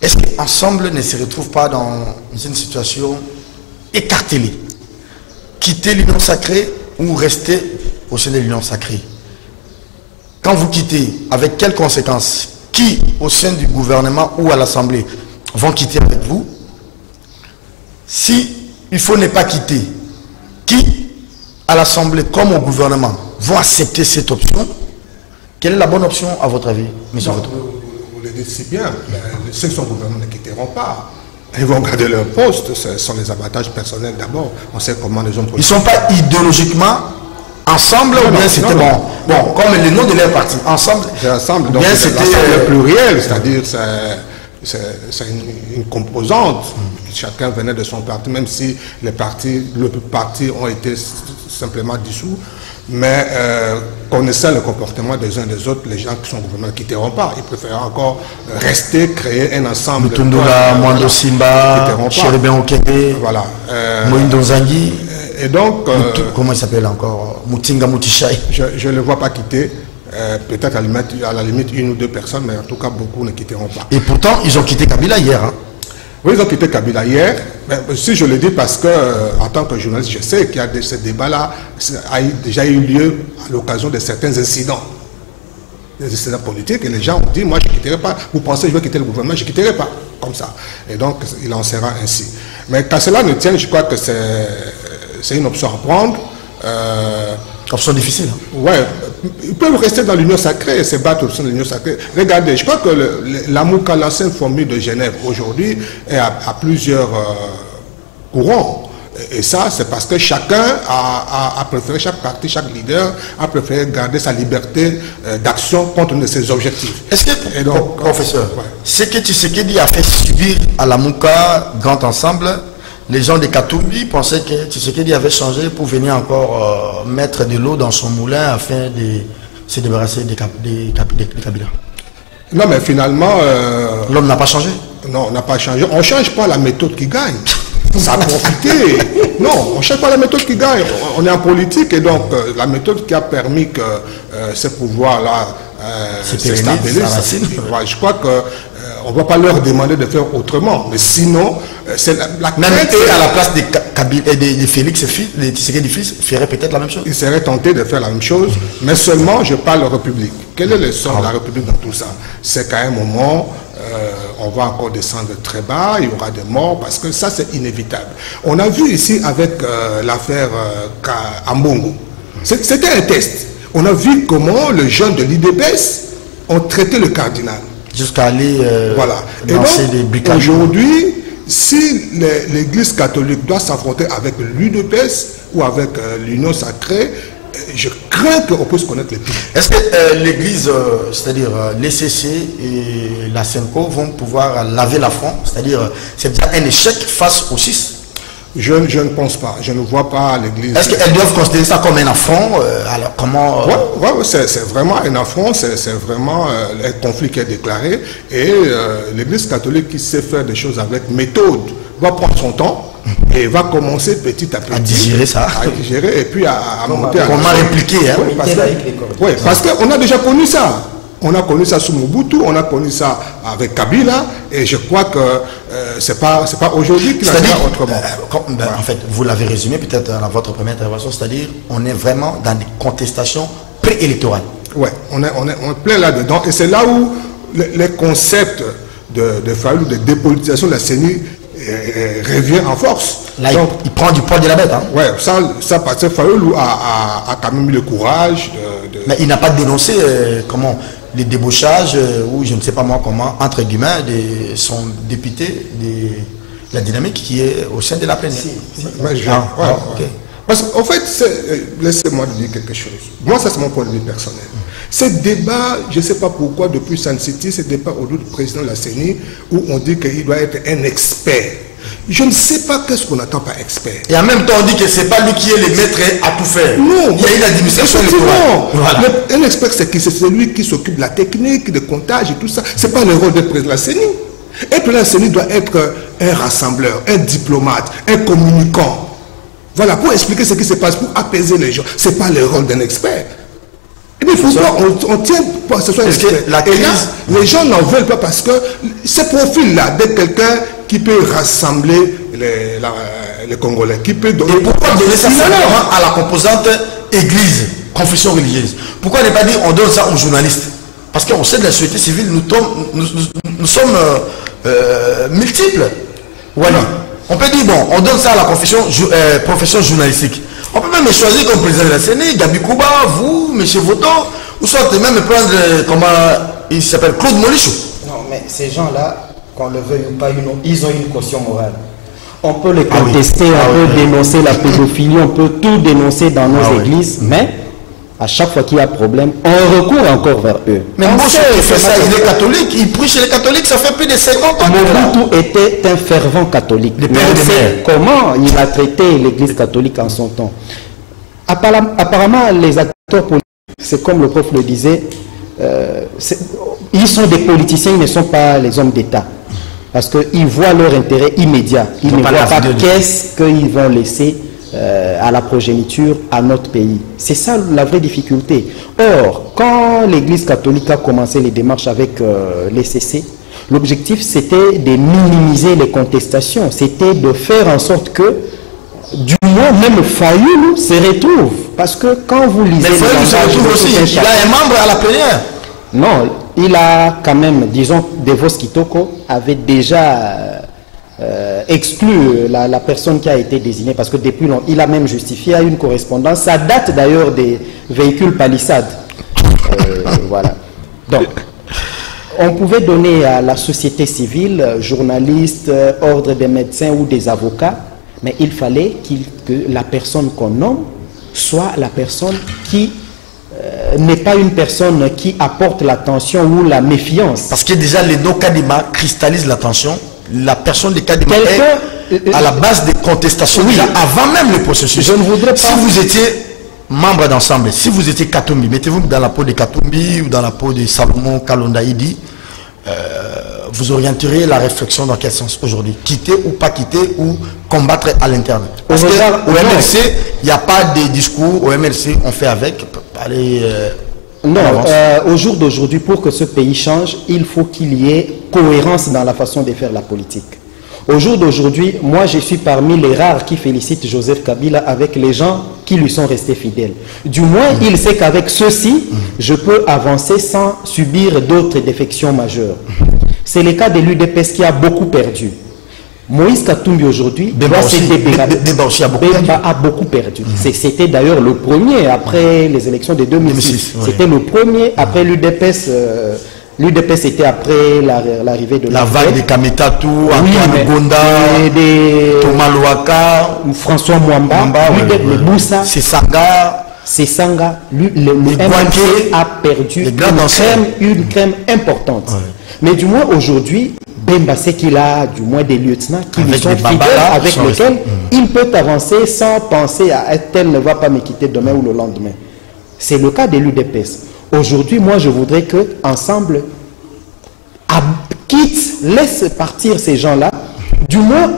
Est-ce qu'ensemble ne se retrouve pas dans une situation écartelée? Quitter l'union sacrée ou rester au sein de l'union sacrée? Quand vous quittez, avec quelles conséquences? Qui, au sein du gouvernement ou à l'Assemblée, vont quitter avec vous? Si il faut ne pas quitter, qui, à l'Assemblée comme au gouvernement, vont accepter cette option? Quelle est la bonne option à votre avis, M. Voto? Vous le dites si bien, ceux qui sont au gouvernement ne quitteront pas. Ils vont garder leur poste, ce sont les avantages personnels d'abord. On sait comment les hommes politiques... Ils ne sont pas idéologiquement ensemble ou bien c'était bon? Bon, comme le nom de leur parti, ensemble. C'est ensemble, donc c'est l'ensemble pluriel, c'est-à-dire c'est une composante. Chacun venait de son parti, même si le parti ont été simplement dissous. Mais connaissant le comportement des uns des autres, les gens qui sont au gouvernement ne quitteront pas. Ils préfèrent encore rester, créer un ensemble. Mutundula, Mwando Simba, Chéribin Okebe, voilà. Moïndo Nzangi. Et donc... comment il s'appelle encore? Mutinga Mutishai. Je ne le vois pas quitter. Peut-être à la limite une ou deux personnes, mais en tout cas beaucoup ne quitteront pas. Et pourtant, ils ont quitté Kabila hier. Hein? Oui, ils ont quitté Kabila hier. Mais si je le dis parce que, en tant que journaliste, je sais qu'il y a ce débat-là a déjà eu lieu à l'occasion de certains incidents. Des incidents politiques, et les gens ont dit, moi je ne quitterai pas. Vous pensez que je vais quitter le gouvernement, je ne quitterai pas. Comme ça. Et donc, il en sera ainsi. Mais quand cela ne tient, je crois que c'est une option à prendre. Option difficile. Ouais, ils peuvent rester dans l'union sacrée et se battre au sein de l'union sacrée. Regardez, je crois que la Mouka, l'ancienne formule de Genève, aujourd'hui, est à plusieurs courants. Et ça, c'est parce que chacun a préféré, chaque parti, chaque leader a préféré garder sa liberté d'action contre de ses objectifs. Est-ce que, donc, professeur, ouais, ce que Tshisekedi a fait subir à la Mouka, Grand Ensemble, les gens de Katumbi pensaient que Tshisekedi avait changé pour venir encore mettre de l'eau dans son moulin afin de se débarrasser des Kabila. Non, mais finalement... l'homme n'a pas changé? Non, on n'a pas changé. On ne change pas la méthode qui gagne. Ça a profité. Non, on ne change pas la méthode qui gagne. On est en politique et donc la méthode qui a permis que ce pouvoir-là se stabilise. Je crois que... on ne va pas leur demander de faire autrement. Mais sinon, c'est la même à la place de Félix de Tshisekedi fils ferait peut-être la même chose. Ils seraient tentés de faire la même chose, mais seulement je parle République. Quel est le sort de la République dans tout ça? C'est qu'à un moment, on va encore descendre très bas, il y aura des morts, parce que ça c'est inévitable. On a vu ici avec l'affaire Ambongo. C'était un test. On a vu comment les jeunes de l'IDPS ont traité le cardinal. Jusqu'à aller voilà. Et donc, aujourd'hui, si l'Église catholique doit s'affronter avec l'UDPS ou avec l'Union sacrée, je crains qu'on puisse connaître les pires. Est-ce que l'Église, c'est-à-dire l'ECC et la SENCO vont pouvoir laver l'affront? C'est-à-dire, c'est déjà un échec face aux 6? Je ne pense pas. Je ne vois pas l'Église. Est-ce qu'elles doivent considérer ça comme un affront? Alors comment Oui, c'est vraiment un affront. C'est vraiment un conflit qui est déclaré. Et l'Église catholique qui sait faire des choses avec méthode va prendre son temps et va commencer petit à petit à digérer ça. À digérer et puis à monter. Comment répliquer hein? Oui, parce qu'on a déjà connu ça. On a connu ça sous Mobutu, on a connu ça avec Kabila, et je crois que c'est pas aujourd'hui qu'il en sera autrement. En fait, vous l'avez résumé peut-être dans votre première intervention, c'est-à-dire on est vraiment dans des contestations préélectorales. Oui, on est plein là-dedans, et c'est là où les concepts de Fayulu, de dépolitisation de la CENI revient en force. Là, donc, il prend du poids de la bête. Hein? Oui, ça parce que Fayulu a quand même eu le courage Mais il n'a pas dénoncé les débauchages, ou je ne sais pas moi comment, entre guillemets, de son député de la dynamique qui est au sein de la plénière. Okay. Parce qu'en fait, laissez-moi dire quelque chose. Moi, ça c'est mon point de vue personnel. Ce débat, je ne sais pas pourquoi, depuis Sun City, ce débat au lieu du président de la CENI, où on dit qu'il doit être un expert. Je ne sais pas qu'est-ce qu'on attend par expert. Et en même temps, on dit que ce n'est pas lui qui est le maître à tout faire. Non. Il y a une administration électorale. Voilà. Un expert, c'est qui? C'est celui qui s'occupe de la technique, de comptage et tout ça. Ce n'est pas le rôle du président de la CENI. Un président de la CENI doit être un rassembleur, un diplomate, un communicant. Voilà, pour expliquer ce qui se passe, pour apaiser les gens. Ce n'est pas le rôle d'un expert. Et bien, pourquoi on tient pour que ce soit expert? Et là, les gens n'en veulent pas parce que ce profil-là, d'être quelqu'un qui peut rassembler les Congolais, qui peut donner... Et pourquoi donner ça simplement à la composante église, confession religieuse? Pourquoi ne pas dire on donne ça aux journalistes? Parce qu'on sait de la société civile, nous sommes multiples. Voilà. On peut dire, bon, on donne ça à la profession journalistique. On peut même choisir comme président de la CENI, Gabi Kouba, vous, M. Voto, ou soit même prendre, comment il s'appelle, Claude Molichou. Non, mais ces gens-là, qu'on le veuille ou pas, ils ont une caution morale. On peut les contester, on peut dénoncer la pédophilie, on peut tout dénoncer dans nos églises, mais à chaque fois qu'il y a problème, on recourt encore vers eux. Mais Mbosso qui fait ça, il est catholique, il prie chez les catholiques, ça fait plus de 50 ans. Mobutu était un fervent catholique. Mais on sait comment il a traité l'église catholique en son temps. Apparemment, les acteurs politiques, c'est comme le prof le disait, ils sont des politiciens, ils ne sont pas les hommes d'État. Parce qu'ils voient leur intérêt immédiat. Ils ne voient pas qu'est-ce qu'ils vont laisser à la progéniture, à notre pays. C'est ça la vraie difficulté. Or, quand l'Église catholique a commencé les démarches avec les CC, l'objectif c'était de minimiser les contestations. C'était de faire en sorte que, du moins, même Fayoulou se retrouve. Parce que quand vous lisez... Mais Fayoulou se retrouve aussi. Il a un membre à la plénière. Non, il a quand même, disons, Devos Kitoko avait déjà exclu la personne qui a été désignée, parce que depuis longtemps, il a même justifié à une correspondance. Ça date d'ailleurs des véhicules palissades. Voilà. Donc, on pouvait donner à la société civile, journalistes, ordre des médecins ou des avocats, mais il fallait que la personne qu'on nomme soit la personne qui n'est pas une personne qui apporte l'attention ou la méfiance. Parce que déjà, les deux Kadima cristallisent l'attention. La personne de Kadima est à la base des contestations, déjà avant même le processus. Je ne voudrais pas... Si vous étiez membre d'ensemble, si vous étiez Katumbi, mettez-vous dans la peau de Katumbi ou dans la peau de Salomon Kalondaïdi, vous orienterez la réflexion dans quel sens aujourd'hui? Quitter ou pas quitter ou combattre à l'interne? Parce qu'au MLC, il n'y a pas de discours. Au MLC, on fait avec. Allez, non, au jour d'aujourd'hui, pour que ce pays change, il faut qu'il y ait cohérence dans la façon de faire la politique. Au jour d'aujourd'hui, moi je suis parmi les rares qui félicitent Joseph Kabila avec les gens qui lui sont restés fidèles. Du moins, il sait qu'avec ceux-ci, je peux avancer sans subir d'autres défections majeures. C'est le cas de l'UDPS qui a beaucoup perdu. Moïse Katumbi aujourd'hui Bemba a beaucoup perdu. C'était d'ailleurs le premier après les élections de 2006. C'était le premier après l'UDPS. L'UDPS était après l'arrivée de la vague de Kametatou, Antoine Gonda, Thomas Louaka, François Mwamba, le Boussa, Sesanga. Le MLC a perdu une crème importante. Mais du moins aujourd'hui, Bemba sait qu'il a du moins des lieutenants qui lui sont fidèles, avec lesquels il peut avancer sans penser à tel ne va pas me quitter demain ou le lendemain. C'est le cas de l'UDPS. Aujourd'hui, moi, je voudrais que ensemble, laisse partir ces gens-là. Du moins,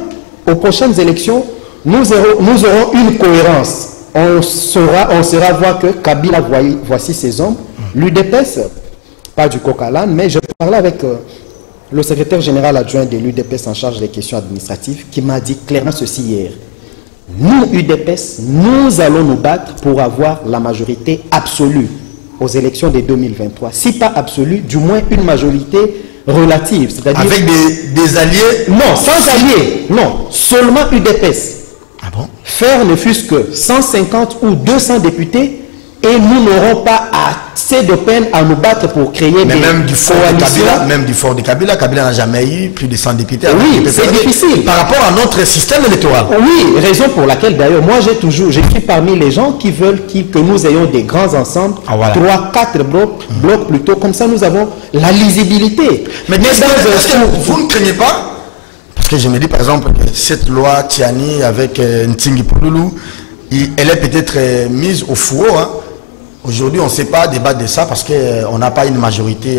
aux prochaines élections, nous aurons une cohérence. On saura voir que Kabila, voici ses hommes. L'UDPS, pas du Coq-à-l'âne, mais je parlais avec le secrétaire général adjoint de l'UDPS en charge des questions administratives, qui m'a dit clairement ceci hier. Nous, UDPS, nous allons nous battre pour avoir la majorité absolue aux élections de 2023. Si pas absolue, du moins une majorité relative. C'est-à-dire avec des alliés? Non, sans alliés. Non, seulement UDPS. Ah bon? Faire ne fût-ce que 150 ou 200 députés et nous n'aurons pas assez de peine à nous battre pour créer des coalitions. Même du fort de Kabila, Kabila n'a jamais eu plus de 100 députés. Oui, c'est difficile. Par rapport à notre système électoral. Oui, raison pour laquelle d'ailleurs, moi je suis parmi les gens qui veulent que nous ayons des grands ensembles, 3-4 blocs plutôt, comme ça nous avons la lisibilité. Mais est-ce que vous ne craignez pas? Parce que je me dis par exemple que cette loi Tiani avec Ntingi Pouloulou, elle est peut-être mise au fourreau. Aujourd'hui, on ne sait pas débattre de ça parce qu'on n'a pas une majorité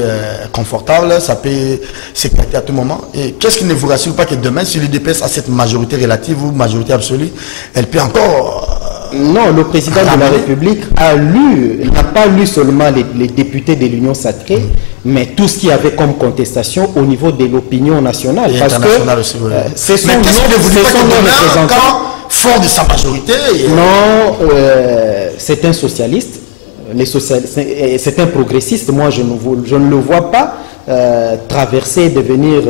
confortable. Ça peut s'éclater à tout moment. Et qu'est-ce qui ne vous rassure pas que demain, si l'UDPS a cette majorité relative ou majorité absolue, elle peut encore... Non, le président de la République n'a pas lu seulement les députés de l'Union sacrée, mais tout ce qu'il y avait comme contestation au niveau de l'opinion nationale. Et parce internationale que aussi, c'est mais qu'est-ce que vous dites que demain, quand fort de sa majorité... Non, c'est un socialiste. C'est un progressiste. Moi, je ne le vois pas traverser, devenir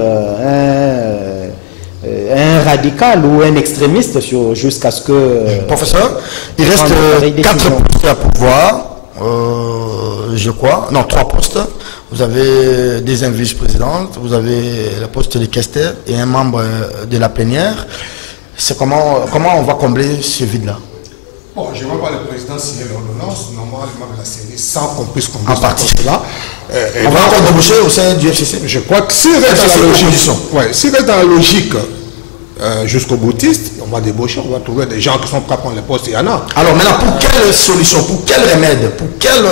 un radical ou un extrémiste jusqu'à ce que... Professeur, il reste 4 postes à pouvoir, je crois. Non, 3 postes. Vous avez des vice-présidentes, vous avez le poste de questeur et un membre de la plénière. C'est comment on va combler ce vide-là? Bon, je ne vois pas le président signer l'ordonnance. Normalement, la série sans qu'on puisse conduire en partie là. On va encore déboucher au sein du FCC. Je crois que s'il reste dans la logique jusqu'au boutiste, on va débaucher, on va trouver des gens qui sont prêts à prendre les postes, il y en a. Alors maintenant, pour quelle solution, pour quel remède, pour quelle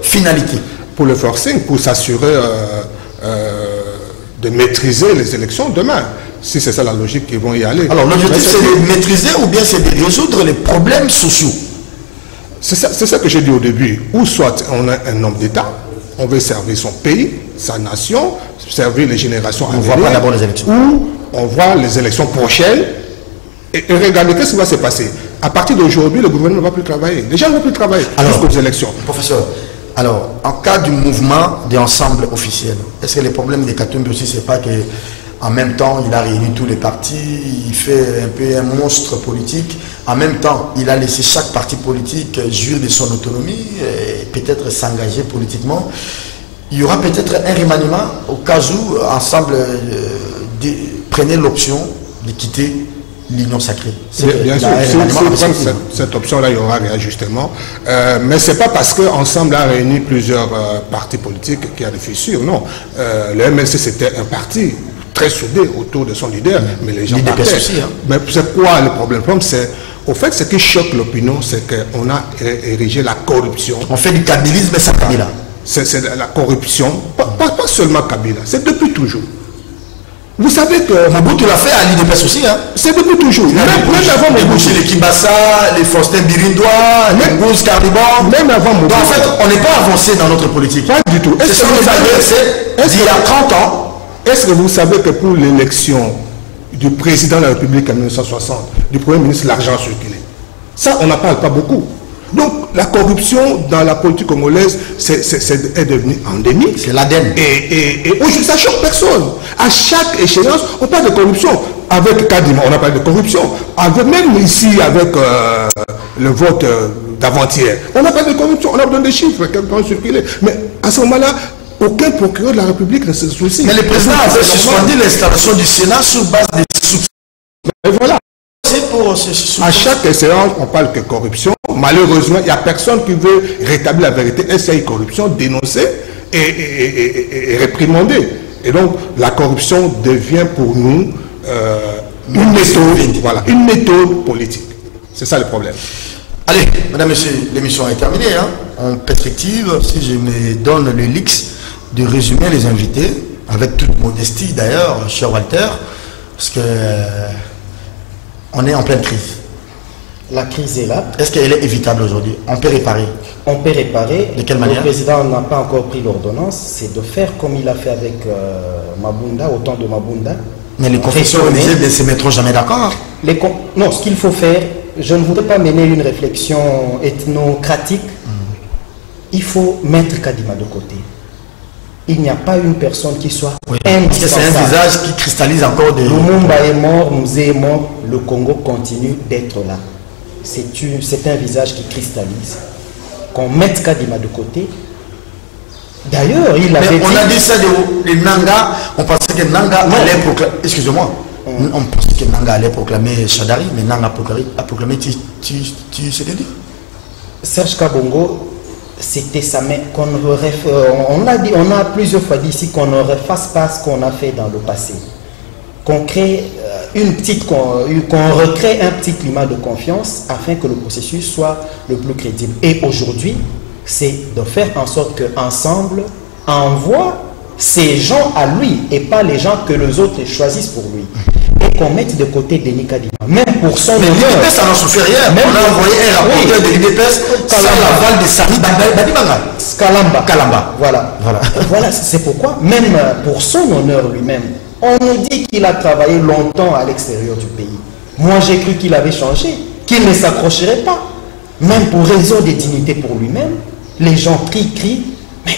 finalité? Pour le forcing, pour s'assurer de maîtriser les élections demain. Si c'est ça la logique qu'ils vont y aller. Alors l'objectif c'est de maîtriser ou bien c'est de résoudre les problèmes sociaux? C'est ça que j'ai dit au début. Ou soit on a un homme d'État, on veut servir son pays, sa nation, servir les générations à venir. On ne voit pas d'abord les élections. Ou on voit les élections prochaines. Et regardez, qu'est-ce qui va se passer? À partir d'aujourd'hui, le gouvernement ne va plus travailler. Les gens ne vont plus travailler jusqu'aux élections. Professeur, alors, en cas du mouvement d'ensemble officiel, est-ce que le problème des Katumbi aussi, c'est pas que en même temps, il a réuni tous les partis, il fait un peu un monstre politique. En même temps, il a laissé chaque parti politique jouir de son autonomie et peut-être s'engager politiquement. Il y aura peut-être un remaniement au cas où, ensemble, prenez l'option de quitter l'union sacrée. Bien sûr, si on prend cette option-là, il y aura réajustement. Mais ce n'est pas parce qu'Ensemble a réuni plusieurs partis politiques qu'il y a des fissures, non. Le MLC, c'était un parti très soudé autour de son leader, mais les gens partaient. Mais c'est quoi le problème? C'est, au fait, ce qui choque l'opinion, c'est qu'on a érigé la corruption. On fait du kabylisme sans Kabila. C'est la corruption, pas seulement Kabila, c'est depuis toujours. Vous savez que Mobutu l'a fait à l'IDPS aussi, hein. C'est depuis toujours. Même avant Mobutu. Les Kibasa, les Faustin Birindois, les Ngouz Cariban. Même avant Mobutu. Donc en fait, on n'est pas avancé dans notre politique. Pas du tout. C'est ce que vous avez il y a 30 ans. Est-ce que vous savez que pour l'élection du président de la République en 1960, du Premier ministre, l'argent a circulé? Ça, on n'en parle pas beaucoup. Donc, la corruption dans la politique congolaise est devenue endémique. C'est l'ADN. Et aujourd'hui, ça ne choque personne. À chaque échéance, on parle de corruption. Avec Kadima, on a parlé de corruption. Même ici, avec le vote d'avant-hier, on a parlé de corruption. On a donné des chiffres qui ont circulé. Mais à ce moment-là, aucun procureur de la République ne se soucie. Mais le président avait suspendu l'installation du Sénat sur base des soupçons. Et voilà. Pour à chaque séance, on parle que corruption. Malheureusement, il n'y a personne qui veut rétablir la vérité, essayer corruption, dénoncer et réprimander. Et donc, la corruption devient pour nous une méthode, voilà, une méthode politique. C'est ça le problème. Allez, mesdames, messieurs, l'émission est terminée. Hein. En perspective, si je me donne le luxe de résumer les invités, avec toute modestie d'ailleurs, cher Walter, parce que on est en pleine crise. La crise est là. Est-ce qu'elle est évitable aujourd'hui? On peut réparer? On peut réparer. De quelle manière? Le président n'a pas encore pris l'ordonnance. C'est de faire comme il a fait avec Mabunda, au temps de Mabunda. Mais les confessions religieuses ne se mettront jamais d'accord. Non, ce qu'il faut faire, je ne voudrais pas mener une réflexion ethnocratique. Il faut mettre Kadima de côté. Il n'y a pas une personne qui soit indispensable. C'est un visage qui cristallise encore des... Lumumba est mort, Mouzé est mort, le Congo continue d'être là. C'est un visage qui cristallise. Qu'on mette Kadima de côté. D'ailleurs, il avait dit... On a dit ça des Nanga, on pensait que Nanga allait proclamer... Excusez-moi. On pensait que Nanga allait proclamer Chadari, mais Nanga a proclamé tu sais dire? Serge Kabongo, c'était ça, mais on a plusieurs fois dit ici qu'on ne refasse pas ce qu'on a fait dans le passé. Qu'on crée qu'on recrée un petit climat de confiance afin que le processus soit le plus crédible. Et aujourd'hui, c'est de faire en sorte qu'Ensemble envoie ces gens à lui et pas les gens que les autres choisissent pour lui. Et qu'on mette de côté Denis Kadima. Même pour son honneur. l'IDPS, ça n'en souffre rien. On a envoyé un rapporteur de l'IDPS sans l'aval de Sami Badibanga. Kalamba. Voilà, c'est pourquoi, même pour son honneur lui-même, on nous dit qu'il a travaillé longtemps à l'extérieur du pays. Moi, j'ai cru qu'il avait changé, qu'il ne s'accrocherait pas. Même pour raison de dignité pour lui-même, les gens crient, mais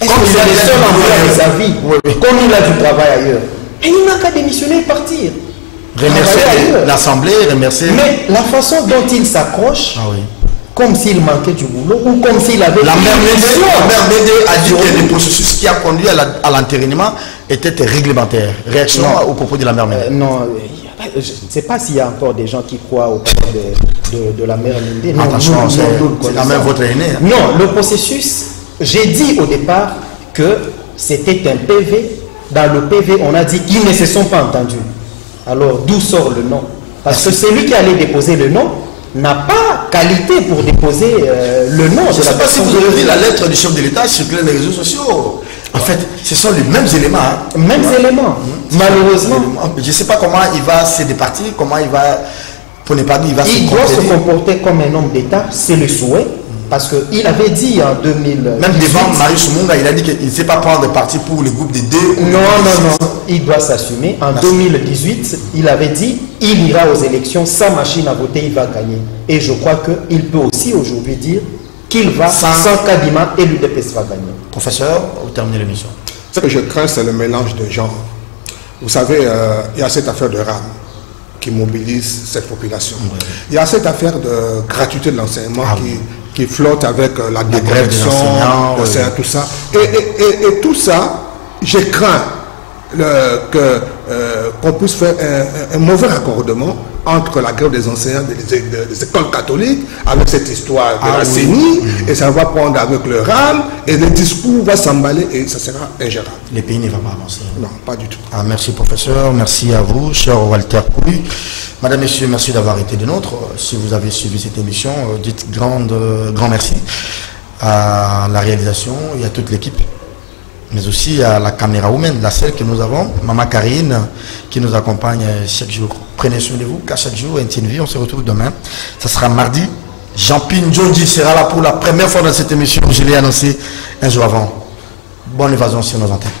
est-ce que c'est le seul emploi de sa vie, comme il a du travail ailleurs? Et il n'a qu'à démissionner et partir. Remercier l'Assemblée, remercier... Mais la façon dont il s'accroche, comme s'il manquait du boulot, ou comme s'il avait... La mère Médé a dit que le processus qui a conduit à l'entérinement était réglementaire. Réaction au propos de la mère Médé. Non, je ne sais pas s'il y a encore des gens qui croient au pouvoir de... de la mère Mindé. Attention, c'est quand même votre aîné. Hein. Non, le processus, j'ai dit au départ que c'était un PV. Dans le PV, on a dit qu'ils ne se sont pas entendus. Alors, d'où sort le nom? Parce que celui qui allait déposer le nom n'a pas qualité pour déposer le nom. Je ne sais pas si vous avez vu la lettre du chef de l'État circuler les réseaux sociaux. En fait, ce sont les mêmes éléments. Hein. Mêmes éléments, malheureusement. Je ne sais pas comment il va se départir, comment il va, pour ne pas dire, il va il doit se comporter comme un homme d'État, c'est le souhait. Parce qu'il avait dit en 2000. Même devant Marius Munga, il a dit qu'il ne sait pas prendre parti pour le groupe des deux. Non. Il doit s'assumer. En 2018, il avait dit il ira aux élections sans machine à voter, il va gagner. Et je crois qu'il peut aussi aujourd'hui dire qu'il va sans Kadima et l'UDPS va gagner. Professeur, vous terminez l'émission. Ce que je crains, c'est le mélange de genres. Vous savez, il y a cette affaire de RAM qui mobilise cette population. Oui. Il y a cette affaire de gratuité de l'enseignement qui flotte avec la déconnexion, tout ça. Et tout ça, je crains qu'on puisse faire un mauvais raccordement entre la grève des enseignants des écoles catholiques avec cette histoire de la CENI, et ça va prendre avec le RAM, et le discours va s'emballer et ça sera ingérable. Les pays ne vont pas avancer. Non, pas du tout. Merci professeur, merci à vous, cher Walter Pouy. Madame, Messieurs, merci d'avoir été des nôtres. Si vous avez suivi cette émission, dites grand merci à la réalisation et à toute l'équipe, mais aussi à la caméra woman, la seule que nous avons, Maman Karine, qui nous accompagne chaque jour. Prenez soin de vous, car chaque jour, on se retrouve demain. Ça sera mardi. Jean-Pin Djondji sera là pour la première fois dans cette émission. Je l'ai annoncé un jour avant. Bonne évasion sur nos antennes.